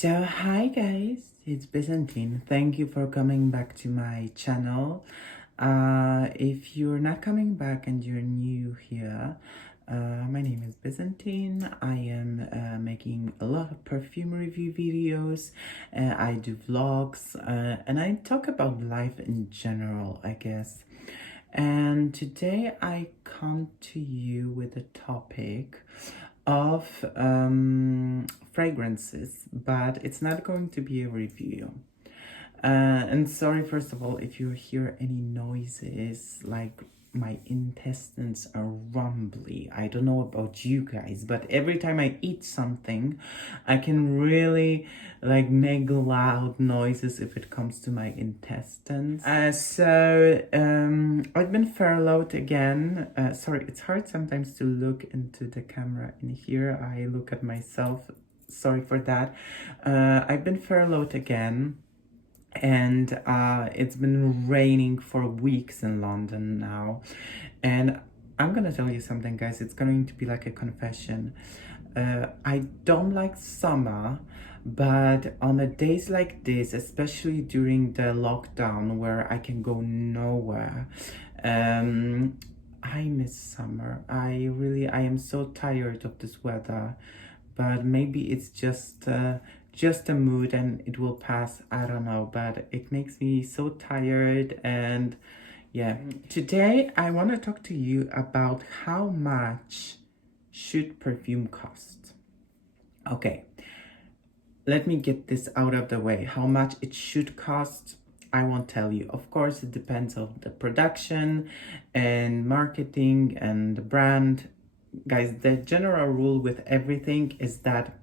So hi guys, it's Byzantine. Thank you for coming back to my channel. If you're not coming back and you're new here, my name is Byzantine. I am making a lot of perfume review videos. I do vlogs and I talk about life in general, I guess. And today I come to you with a topic of fragrances, but it's not going to be a review. And sorry, first of all, if you hear any noises, like my intestines are rumbly. I don't know about you guys, but every time I eat something, I can really like make loud noises if it comes to my intestines. I've been furloughed again. Sorry, it's hard sometimes to look into the camera in here. I look at myself. Sorry for that. I've been furloughed again. And it's been raining for weeks in London now. And I'm gonna tell you something, guys. It's going to be like a confession. I don't like summer, but on the days like this, especially during the lockdown where I can go nowhere, I miss summer. I am so tired of this weather, but maybe it's just a mood and it will pass. I don't know, but it makes me so tired. And yeah, today I want to talk to you about how much should perfume cost. Okay, let me get this out of the way. How much it should cost, I won't tell you. Of course, it depends on the production and marketing and the brand. Guys, the general rule with everything is that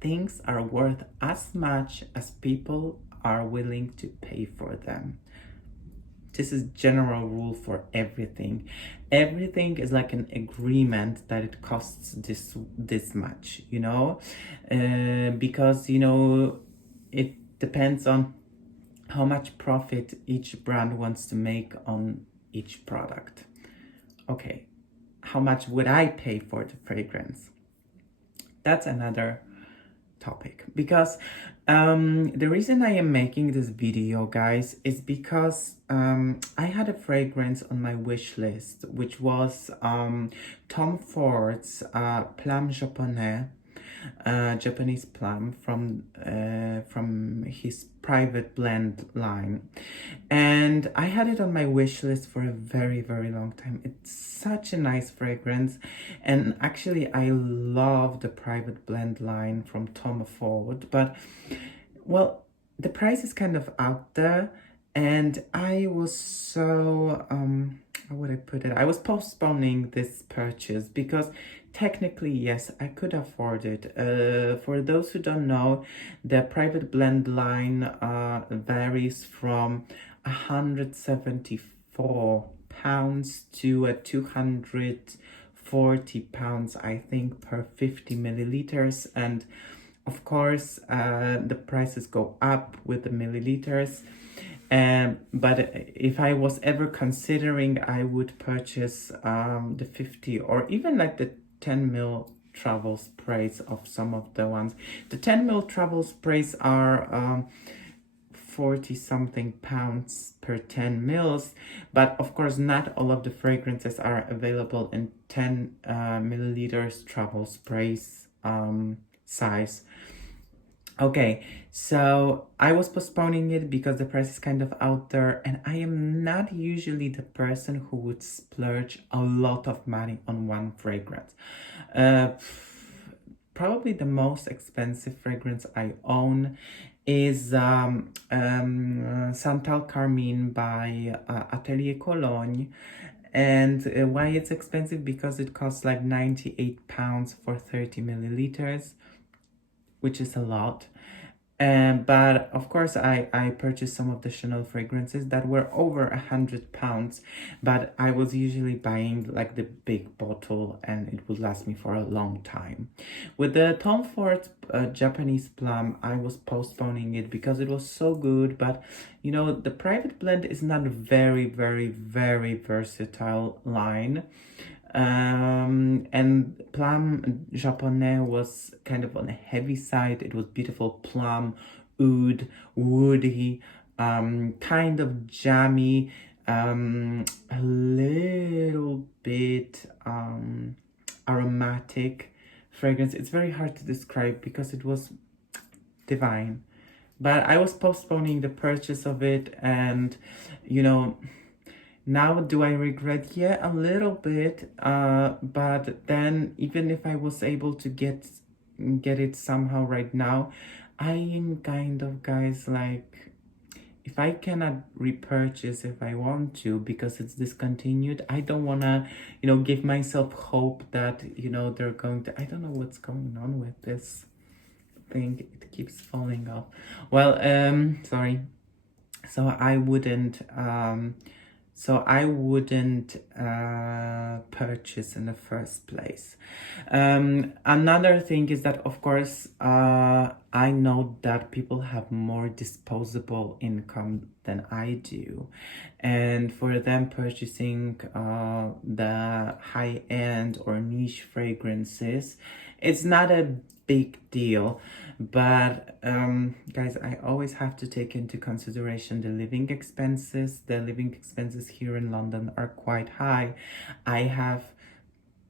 things are worth as much as people are willing to pay for them. This is general rule for everything. Everything is like an agreement that it costs this much, you know, because you know it depends on how much profit each brand wants to make on each product. Okay, how much would I pay for the fragrance? That's another topic, because the reason I am making this video, guys, is because I had a fragrance on my wish list, which was Tom Ford's Plum Japonais, Japanese plum from his private blend line, and I had it on my wish list for a very long time. It's such a nice fragrance, and actually I love the private blend line from Tom Ford, but well, the price is kind of out there, and I was so how would I put it? I was postponing this purchase because technically, yes, I could afford it. For those who don't know, the private blend line varies from 174 pounds to £240, I think, per 50 milliliters. And of course, the prices go up with the milliliters. But if I was ever considering, I would purchase the 50 or even like the 10 ml travel sprays of some of the ones. The 10 ml travel sprays are 40 something pounds per 10 mils, but of course not all of the fragrances are available in 10 milliliters travel sprays size. Okay, so I was postponing it because the price is kind of out there, and I am not usually the person who would splurge a lot of money on one fragrance. Probably the most expensive fragrance I own is Santal Carmine by Atelier Cologne. And why it's expensive? Because it costs like £98 for 30 milliliters, which is a lot. But of course I purchased some of the Chanel fragrances that were over £100, but I was usually buying like the big bottle and it would last me for a long time. With the Tom Ford Japanese plum, I was postponing it because it was so good, but you know, the private blend is not a very versatile line. And Plum Japonais was kind of on the heavy side. It was beautiful plum, oud, woody, kind of jammy, a little bit aromatic fragrance. It's very hard to describe because it was divine. But I was postponing the purchase of it, and you know, now do I regret? Yeah, a little bit. But then even if I was able to get it somehow right now, I am kind of, guys, like, if I cannot repurchase if I want to because it's discontinued, I don't wanna, give myself hope that, they're going to, I don't know what's going on with this thing. It keeps falling off. Well, sorry. So I wouldn't purchase in the first place. Another thing is that, of course, I know that people have more disposable income than I do, and for them purchasing the high-end or niche fragrances, it's not a big deal. But guys, I always have to take into consideration the living expenses. The living expenses here in London are quite high. I have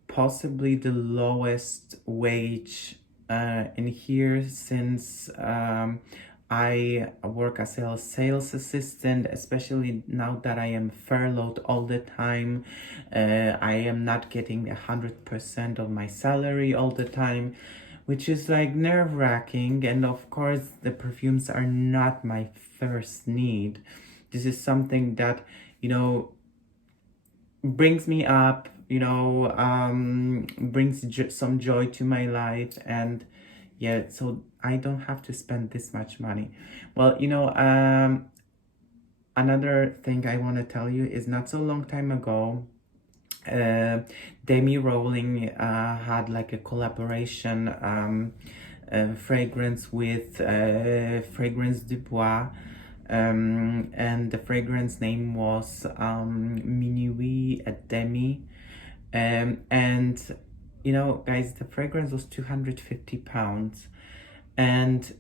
possibly the lowest wage in here since I work as a sales assistant, especially now that I am furloughed all the time. I am not getting 100% of my salary all the time, which is like nerve-wracking. And of course, the perfumes are not my first need. This is something that, brings me up, brings some joy to my life. And yeah, so I don't have to spend this much money. Well, another thing I want to tell you is not so long time ago, Demi Rowling had like a collaboration fragrance with Fragrance du Bois, and the fragrance name was Minuit at Demi, and guys, the fragrance was £250, and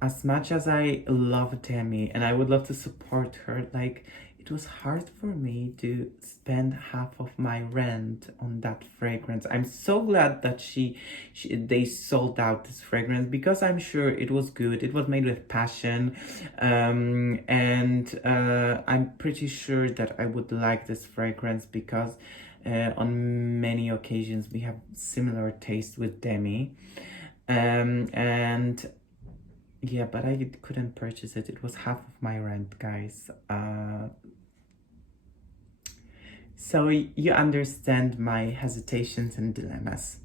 as much as I love Demi and I would love to support her, like, it was hard for me to spend half of my rent on that fragrance. I'm so glad that they sold out this fragrance, because I'm sure it was good. It was made with passion, and I'm pretty sure that I would like this fragrance because on many occasions we have similar taste with Demi, and yeah, but I couldn't purchase it. It was half of my rent, guys. So you understand my hesitations and dilemmas.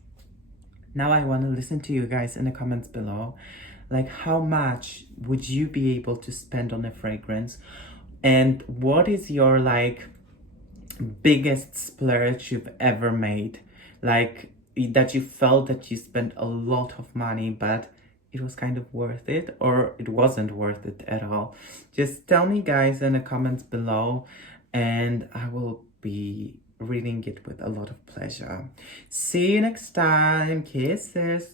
Now I want to listen to you guys in the comments below. Like, how much would you be able to spend on a fragrance? And what is your, like, biggest splurge you've ever made? Like, that you felt that you spent a lot of money, but it was kind of worth it, or it wasn't worth it at all. Just tell me, guys, in the comments below, and I will be reading it with a lot of pleasure. See you next time. Kisses.